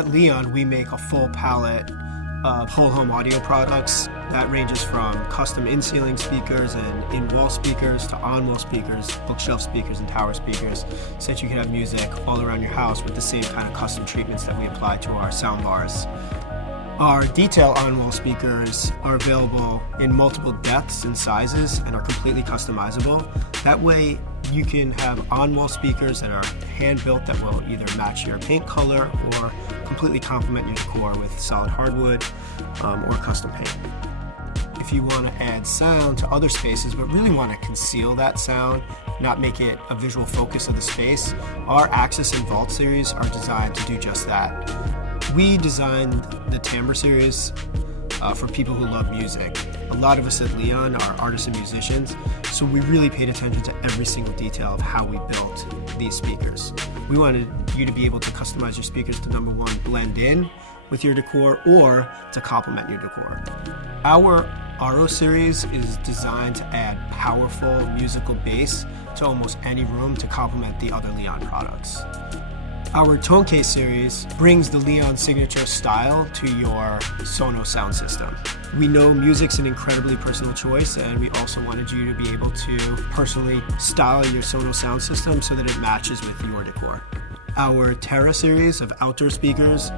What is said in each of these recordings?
At Leon, we make a full palette of whole home audio products that ranges from custom in-ceiling speakers and in-wall speakers to on-wall speakers, bookshelf speakers, and tower speakers, so that you can have music all around your house with the same kind of custom treatments that we apply to our soundbars. Our detail on-wall speakers are available in multiple depths and sizes and are completely customizable. That way you can have on-wall speakers that are hand-built that will either match your paint color or completely complement your decor with solid hardwood or custom paint. If you want to add sound to other spaces but really want to conceal that sound, not make it a visual focus of the space, our Axis and Vault series are designed to do just that. We designed the timbre series for people who love music. A lot of us at Leon are artists and musicians, so we really paid attention to every single detail of how we built these speakers. We wanted you to be able to customize your speakers to, number one, blend in with your decor or to complement your decor. Our RO series is designed to add powerful musical bass to almost any room to complement the other Leon products. Our Tone Case series brings the Leon signature style to your Sonos sound system. We know music's an incredibly personal choice, and we also wanted you to be able to personally style your Sonos sound system so that it matches with your decor. Our Terra series of outdoor speakers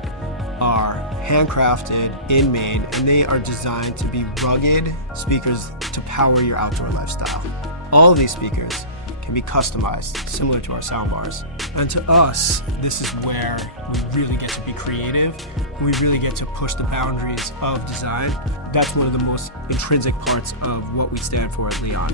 are handcrafted in Maine, and they are designed to be rugged speakers to power your outdoor lifestyle. All of these speakers can be customized, similar to our soundbars. And to us, this is where we really get to be creative. We really get to push the boundaries of design. That's one of the most intrinsic parts of what we stand for at Leon.